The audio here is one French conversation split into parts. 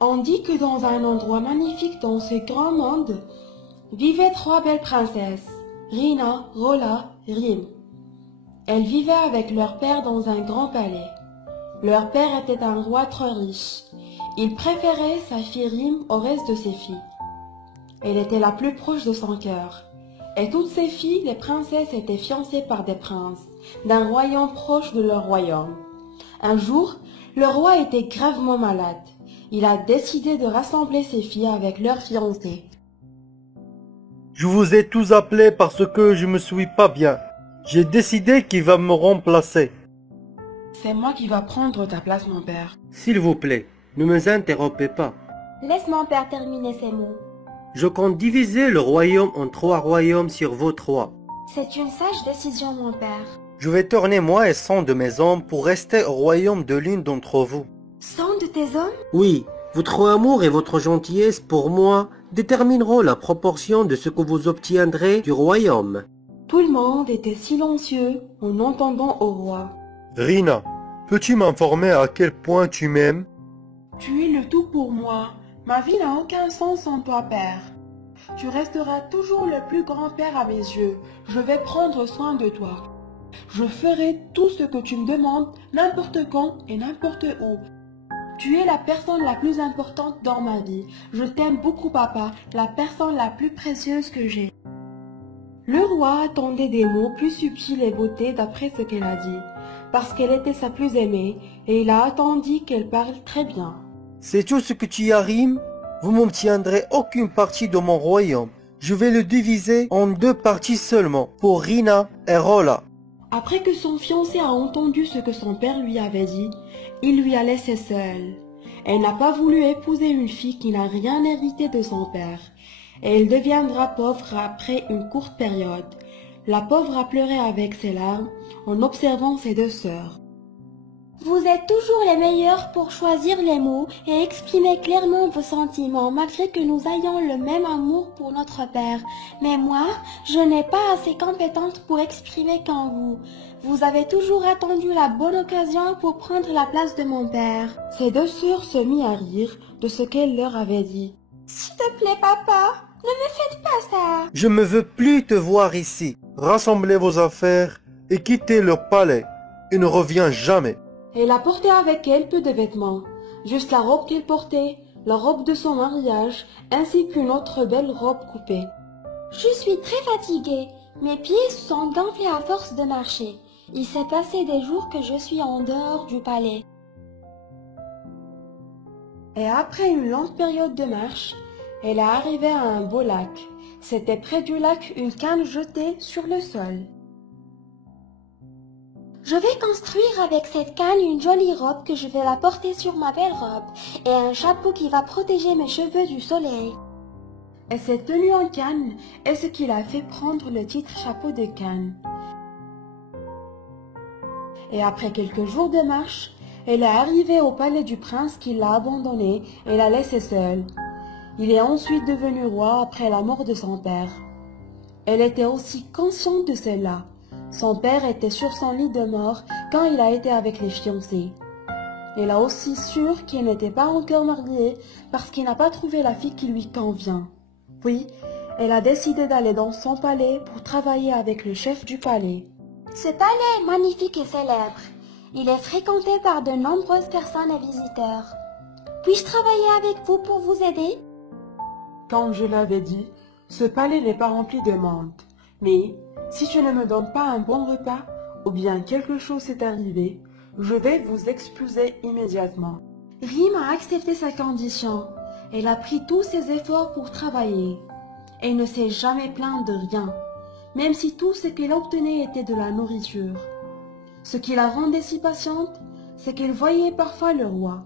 On dit que dans un endroit magnifique dans ce grand monde, vivaient trois belles princesses, Rina, Rola, Rim. Elles vivaient avec leur père dans un grand palais. Leur père était un roi très riche. Il préférait sa fille Rim au reste de ses filles. Elle était la plus proche de son cœur. Et toutes ses filles, les princesses, étaient fiancées par des princes, d'un royaume proche de leur royaume. Un jour, le roi était gravement malade. Il a décidé de rassembler ses filles avec leurs fiancés. Je vous ai tous appelés parce que je me suis pas bien. J'ai décidé qu'il va me remplacer. C'est moi qui va prendre ta place, mon père. S'il vous plaît, ne me interrompez pas. Laisse mon père terminer ses mots. Je compte diviser le royaume en 3 royaumes sur vos 3. C'est une sage décision, mon père. Je vais tourner moi et 100 de mes hommes pour rester au royaume de l'une d'entre vous. 100 de tes hommes? Oui, votre amour et votre gentillesse pour moi détermineront la proportion de ce que vous obtiendrez du royaume. Tout le monde était silencieux en entendant au roi. Rina, peux-tu m'informer à quel point tu m'aimes? Tu es le tout pour moi. Ma vie n'a aucun sens sans toi, père. Tu resteras toujours le plus grand père à mes yeux. Je vais prendre soin de toi. Je ferai tout ce que tu me demandes, n'importe quand et n'importe où. Tu es la personne la plus importante dans ma vie. Je t'aime beaucoup, papa, la personne la plus précieuse que j'ai. Le roi attendait des mots plus subtils et beautés d'après ce qu'elle a dit, parce qu'elle était sa plus aimée, et il a attendu qu'elle parle très bien. C'est tout ce que tu arrives? Vous n'obtiendrez aucune partie de mon royaume. Je vais le diviser en 2 parties seulement, pour Rina et Rola. Après que son fiancé a entendu ce que son père lui avait dit, il lui a laissé seule. Elle n'a pas voulu épouser une fille qui n'a rien hérité de son père, et elle deviendra pauvre après une courte période. La pauvre a pleuré avec ses larmes en observant ses 2 sœurs. Vous êtes toujours les meilleurs pour choisir les mots et exprimer clairement vos sentiments malgré que nous ayons le même amour pour notre père. Mais moi, je n'ai pas assez compétente pour exprimer qu'en vous. Vous avez toujours attendu la bonne occasion pour prendre la place de mon père. Ses 2 sœurs se mirent à rire de ce qu'elle leur avait dit. S'il te plaît, papa, ne me faites pas ça. Je ne veux plus te voir ici. Rassemblez vos affaires et quittez le palais. Et ne reviens jamais. Elle a porté avec elle peu de vêtements, juste la robe qu'elle portait, la robe de son mariage, ainsi qu'une autre belle robe coupée. Je suis très fatiguée. Mes pieds sont gonflés à force de marcher. Il s'est passé des jours que je suis en dehors du palais. Et après une longue période de marche, elle est arrivée à un beau lac. C'était près du lac une canne jetée sur le sol. Je vais construire avec cette canne une jolie robe que je vais la porter sur ma belle robe et un chapeau qui va protéger mes cheveux du soleil. Et cette tenue en canne est ce qui l'a fait prendre le titre chapeau de canne. Et après quelques jours de marche, elle est arrivée au palais du prince qui l'a abandonnée et l'a laissée seule. Il est ensuite devenu roi après la mort de son père. Elle était aussi consciente de cela. Son père était sur son lit de mort quand il a été avec les fiancés. Elle a aussi sûr qu'il n'était pas encore marié parce qu'il n'a pas trouvé la fille qui lui convient. Puis, elle a décidé d'aller dans son palais pour travailler avec le chef du palais. Ce palais est magnifique et célèbre. Il est fréquenté par de nombreuses personnes et visiteurs. Puis-je travailler avec vous pour vous aider? Comme je l'avais dit, ce palais n'est pas rempli de monde. Mais si tu ne me donnes pas un bon repas ou bien quelque chose est arrivé, je vais vous expulser immédiatement. Rim a accepté sa condition. Elle a pris tous ses efforts pour travailler. Elle ne s'est jamais plainte de rien, même si tout ce qu'elle obtenait était de la nourriture. Ce qui la rendait si patiente, c'est qu'elle voyait parfois le roi.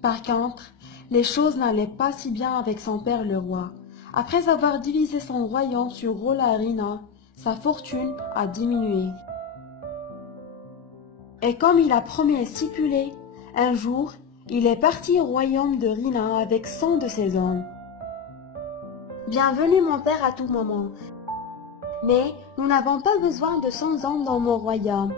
Par contre, les choses n'allaient pas si bien avec son père le roi. Après avoir divisé son royaume sur Rola et Rina, sa fortune a diminué. Et comme il a promis et stipulé, un jour, il est parti au royaume de Rina avec 100 de ses hommes. Bienvenue mon père à tout moment. Mais nous n'avons pas besoin de 100 hommes dans mon royaume.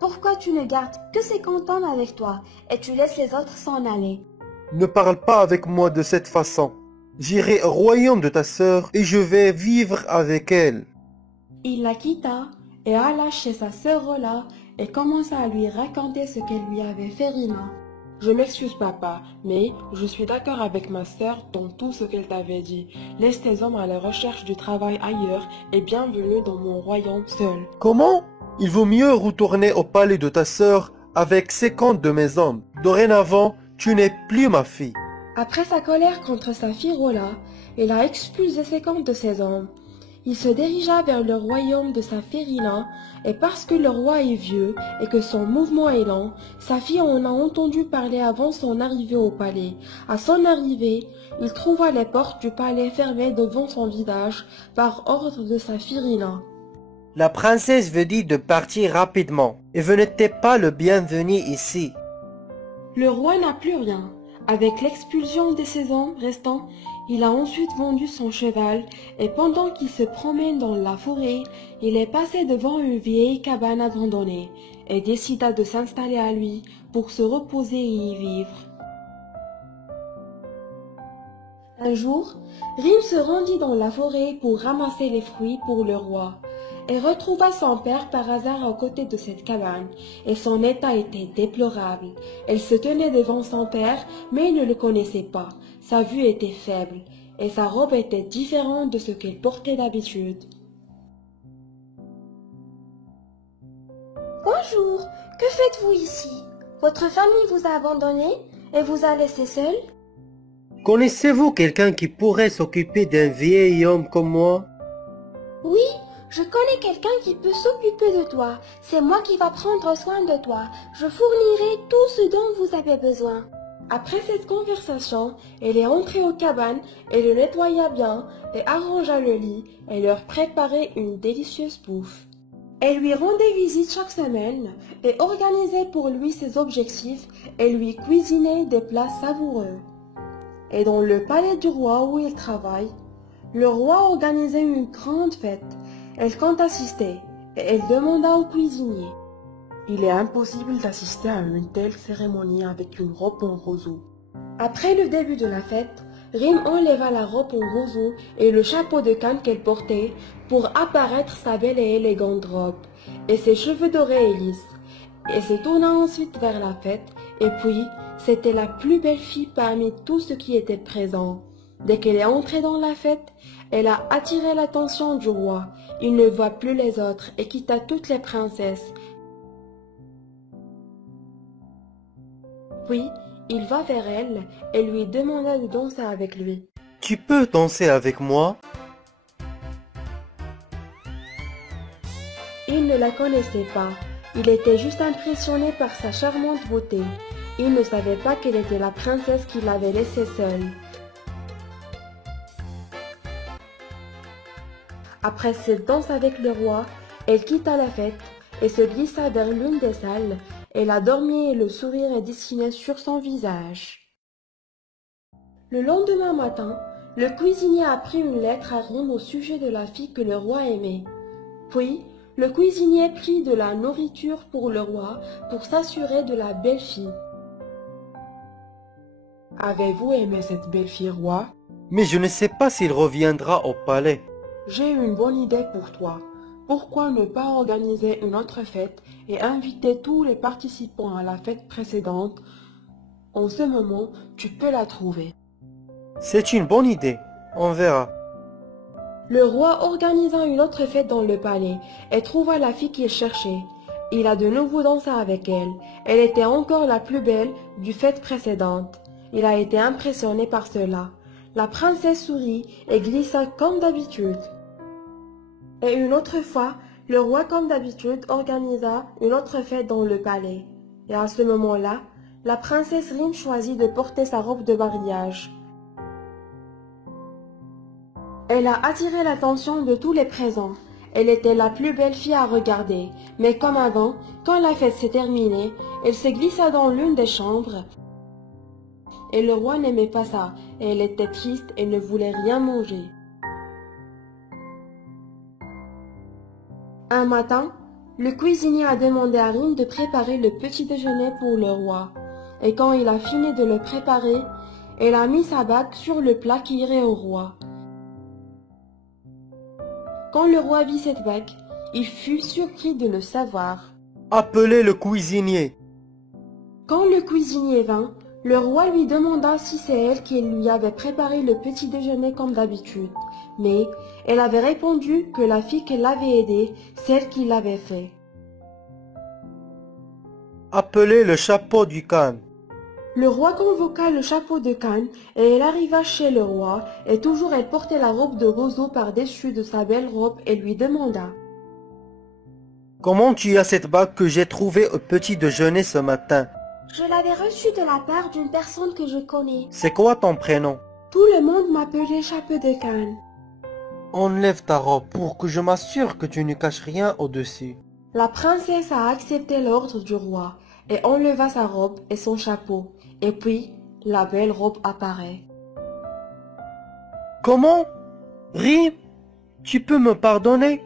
Pourquoi tu ne gardes que ces cantons avec toi et tu laisses les autres s'en aller? Ne parle pas avec moi de cette façon. J'irai au royaume de ta sœur et je vais vivre avec elle. Il la quitta et alla chez sa sœur Rola et commença à lui raconter ce qu'elle lui avait fait Rina. Je m'excuse papa, mais je suis d'accord avec ma sœur dans tout ce qu'elle t'avait dit. Laisse tes hommes à la recherche du travail ailleurs et bienvenue dans mon royaume seul. Comment? Il vaut mieux retourner au palais de ta sœur avec 50 de mes hommes. Dorénavant, tu n'es plus ma fille. Après sa colère contre sa fille Rola, il a expulsé 50 de ses hommes. Il se dirigea vers le royaume de sa fille Rina, et parce que le roi est vieux et que son mouvement est lent, sa fille en a entendu parler avant son arrivée au palais. À son arrivée, il trouva les portes du palais fermées devant son visage par ordre de sa fille Rina. La princesse veut dire de partir rapidement et vous n'êtes pas le bienvenu ici. Le roi n'a plus rien. Avec l'expulsion de ses hommes restants, il a ensuite vendu son cheval et pendant qu'il se promène dans la forêt, il est passé devant une vieille cabane abandonnée et décida de s'installer à lui pour se reposer et y vivre. Un jour, Rim se rendit dans la forêt pour ramasser les fruits pour le roi et retrouva son père par hasard à côté de cette cabane, et son état était déplorable. Elle se tenait devant son père, mais il ne le connaissait pas. Sa vue était faible, et sa robe était différente de ce qu'elle portait d'habitude. Bonjour, que faites-vous ici? Votre famille vous a abandonné et vous a laissé seul? Connaissez-vous quelqu'un qui pourrait s'occuper d'un vieil homme comme moi? Oui, je connais quelqu'un qui peut s'occuper de toi. C'est moi qui va prendre soin de toi. Je fournirai tout ce dont vous avez besoin. Après cette conversation, elle est entrée aux cabanes et le nettoya bien et arrangea le lit et leur préparait une délicieuse bouffe. Elle lui rendait visite chaque semaine et organisait pour lui ses objectifs et lui cuisinait des plats savoureux. Et dans le palais du roi où il travaille, le roi organisait une grande fête. Elle compte assister et elle demanda au cuisinier. Il est impossible d'assister à une telle cérémonie avec une robe en roseau. Après le début de la fête, Rim enleva la robe en roseau et le chapeau de canne qu'elle portait pour apparaître sa belle et élégante robe et ses cheveux dorés et lisses. Elle se tourna ensuite vers la fête et puis c'était la plus belle fille parmi tous ceux qui étaient présents. Dès qu'elle est entrée dans la fête, elle a attiré l'attention du roi. Il ne voit plus les autres et quitta toutes les princesses. Puis, il va vers elle et lui demanda de danser avec lui. Tu peux danser avec moi? Il ne la connaissait pas. Il était juste impressionné par sa charmante beauté. Il ne savait pas qu'elle était la princesse qui l'avait laissée seule. Après cette danse avec le roi, elle quitta la fête et se glissa vers l'une des salles. Elle a dormi et le sourire est dessiné sur son visage. Le lendemain matin, le cuisinier a pris une lettre à Rim au sujet de la fille que le roi aimait. Puis, le cuisinier prit de la nourriture pour le roi pour s'assurer de la belle fille. Avez-vous aimé cette belle fille, roi? Mais je ne sais pas s'il reviendra au palais. J'ai une bonne idée pour toi. Pourquoi ne pas organiser une autre fête et inviter tous les participants à la fête précédente? En ce moment, tu peux la trouver. C'est une bonne idée. On verra. Le roi organisa une autre fête dans le palais et trouva la fille qu'il cherchait. Il a de nouveau dansé avec elle. Elle était encore la plus belle du fête précédente. Il a été impressionné par cela. La princesse sourit et glissa comme d'habitude. Et une autre fois, le roi comme d'habitude organisa une autre fête dans le palais. Et à ce moment-là, la princesse Rim choisit de porter sa robe de mariage. Elle a attiré l'attention de tous les présents. Elle était la plus belle fille à regarder. Mais comme avant, quand la fête s'est terminée, elle se glissa dans l'une des chambres. Et le roi n'aimait pas ça, et elle était triste et ne voulait rien manger. Un matin, Le cuisinier a demandé à Rim de préparer le petit déjeuner pour le roi. Et quand il a fini de le préparer, elle a mis sa bague sur le plat qui irait au roi. Quand le roi vit cette bague, il fut surpris de le savoir. Appelez le cuisinier. Quand le cuisinier vint, le roi lui demanda si c'est elle qui lui avait préparé le petit déjeuner comme d'habitude. Mais elle avait répondu que la fille qui l'avait aidée, celle qui l'avait fait. Appelez le chapeau du khan. Le roi convoqua le chapeau de Khan et elle arriva chez le roi et toujours elle portait la robe de roseau par-dessus de sa belle robe et lui demanda « Comment tu as cette bague que j'ai trouvée au petit déjeuner ce matin? Je l'avais reçue de la part d'une personne que je connais. C'est quoi ton prénom? Tout le monde m'appelait chapeau de Khan. Enlève ta robe pour que je m'assure que tu ne caches rien au-dessus. » La princesse a accepté l'ordre du roi et enleva sa robe et son chapeau. Et puis, la belle robe apparaît. Comment? Rim, tu peux me pardonner?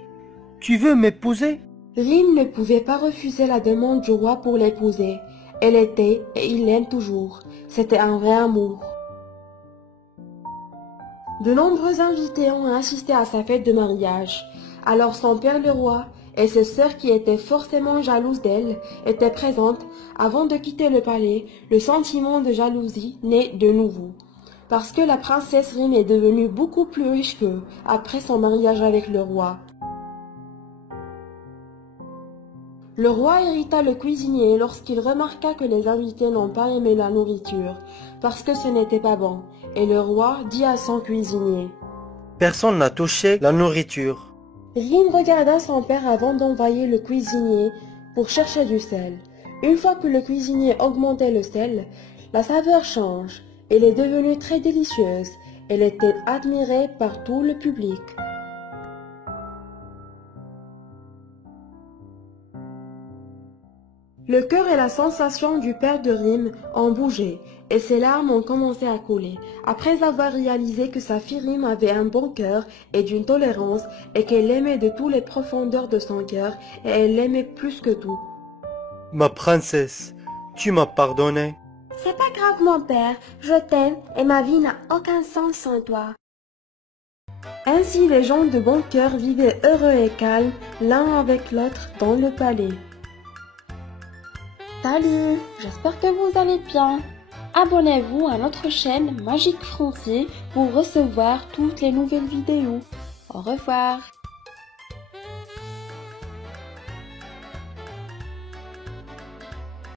Tu veux m'épouser? Rim ne pouvait pas refuser la demande du roi pour l'épouser. Elle était, et il l'aime toujours. C'était un vrai amour. De nombreux invités ont assisté à sa fête de mariage. Alors son père le roi et ses sœurs qui étaient forcément jalouses d'elle étaient présentes. Avant de quitter le palais, le sentiment de jalousie naît de nouveau. Parce que la princesse Rim est devenue beaucoup plus riche qu'eux après son mariage avec le roi. Le roi irrita le cuisinier lorsqu'il remarqua que les invités n'ont pas aimé la nourriture, parce que ce n'était pas bon, et le roi dit à son cuisinier « Personne n'a touché la nourriture. » Rim regarda son père avant d'envoyer le cuisinier pour chercher du sel. Une fois que le cuisinier augmentait le sel, la saveur change. Elle est devenue très délicieuse. Elle était admirée par tout le public. Le cœur et la sensation du père de Rim ont bougé et ses larmes ont commencé à couler. Après avoir réalisé que sa fille Rim avait un bon cœur et d'une tolérance et qu'elle l'aimait de toutes les profondeurs de son cœur et elle l'aimait plus que tout. Ma princesse, tu m'as pardonné. C'est pas grave mon père, je t'aime et ma vie n'a aucun sens sans toi. Ainsi les gens de bon cœur vivaient heureux et calmes l'un avec l'autre dans le palais. Salut, j'espère que vous allez bien. Abonnez-vous à notre chaîne Magique Français pour recevoir toutes les nouvelles vidéos. Au revoir.